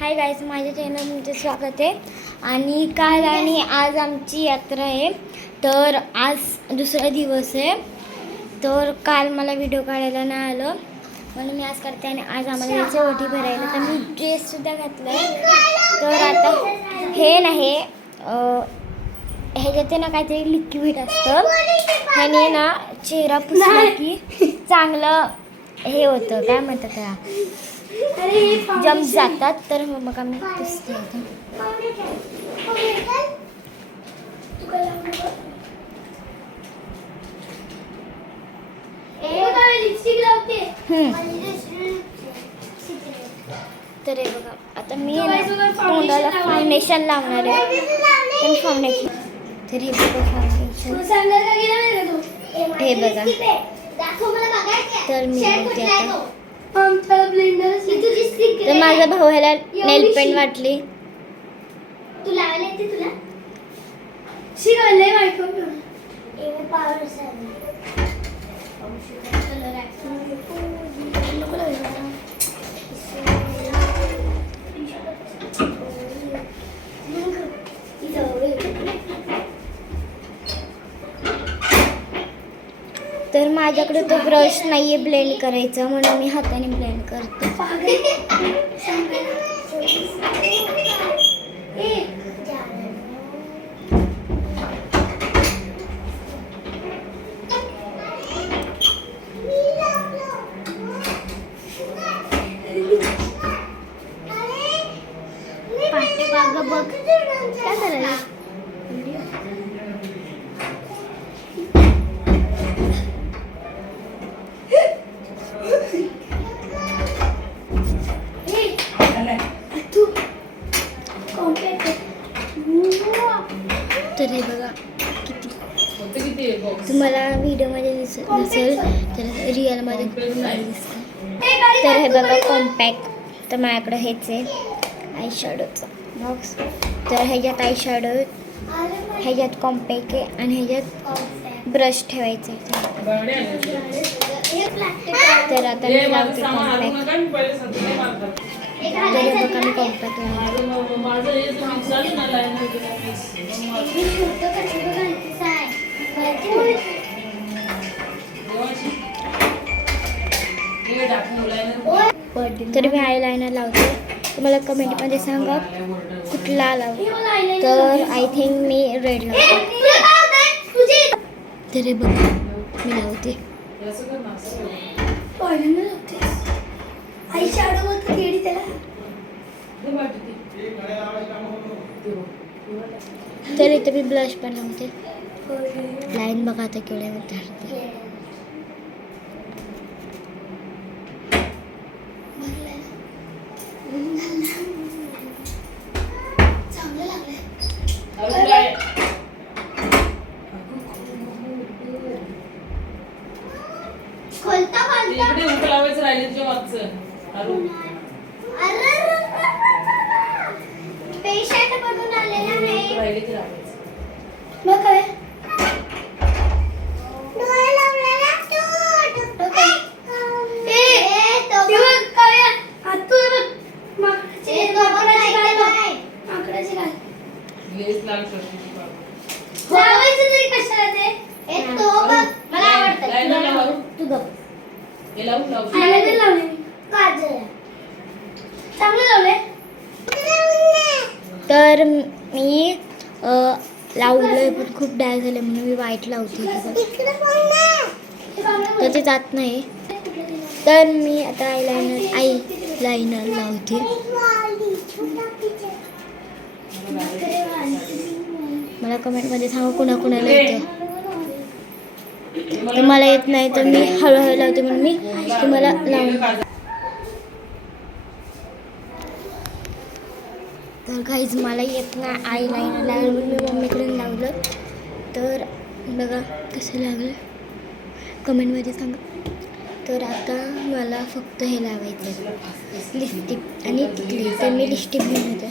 Hi guys, माझ्या चॅनलमध्ये स्वागत आहे. आणि काल आणि आज आमची यात्रा आहे. तर आज दुसरा दिवस आहे. तर काल मला व्हिडिओ काढायला नाही आलं म्हणून मी आज करते. आणि आज आम्हाला याची ओटी भरायला तर मी ड्रेससुद्धा घातला आहे. तर आता हे नाही ह्याच्यात ना काहीतरी लिक्विड असतं. ह्याने ना चेहरा पुसला की चांगलं हे होतं, काय म्हणतात त्याला, जम जातात. तर मग आम्ही पुसते आता. तर हे बघा, आता मी तोंडाला फाउंडेशन लावणार आहे. फाउंडेशन तर हे बघा, फाउंडेशन हे बघा. तर मी लावते आता. तर माझा भाऊ ह्याला नेल पेंट वाटली. तुला शिकवलंय बायको तर माझ्याकडे तो ब्रश नाहीये ब्लेंड करायचा म्हणून मी हाताने ब्लेंड करते. बघ काय करायला. तर हे बघा किती तुम्हाला व्हिडिओमध्ये नसेल तर रिअलमध्ये खूप भारी दिसतं. तर हे बघा कॉम्पॅक्ट. तर माझ्याकडे हेच आहे आय शॅडोचं बॉक्स. तर ह्याच्यात आय शॅडो, ह्याच्यात कॉम्पॅक्ट आहे आणि ह्याच्यात ब्रश ठेवायचं आहे. तर आता मी लावते कॉम्पॅक्ट. तर हे बघा मी कॉम्पॅक्ट लावते. तर मी आय लायनर लावते. तुम्हाला कमेंटमध्ये सांगा कुठला लावू. तर आय थिंक मी रेड लावते. तर हे बघा मी लावते. आई शॅडो बोलतो केडी त्याला. तर इथे मी ब्लश पण लावते. लाईन बघा आता केवढ्या उतरते. चांगलं लागलंय. खोलता लावायचं राहिले तुझ्या मागचं. पेशंट बनून आलेला आहे. राहिले की लावायचं. मग काय डोळे लावलेला तू. माकडाची गाल लेस लाल करते बाबा. लावायचं तरी कशाला ते. तो बघ मला आवडतं. तू गप. हे लावून लावू. आयलाइनर लावले मी. काजळ चांगलं लावलंय. तर मी लावलंय पण खूप डाय झाले म्हणून मी व्हाईट लावते. तर ते जात नाही. तर मी आता आय लायनर लावते. मला कमेंटमध्ये सांगा कुणाकुणाला येतं. तर मला येत नाही तर मी हळूहळू लावते म्हणून मी तुम्हाला लावून. तर काहीच मला येत नाही आय लायनर लावलं म्हणून मी मम्मीकडून लावलं. तर बघा कसं लागलं कमेंटमध्ये सांगा. तर आता मला फक्त हे लावायचं आहे लिपस्टिक आणि टिकली. तर मी लिपस्टिक घेऊन येते.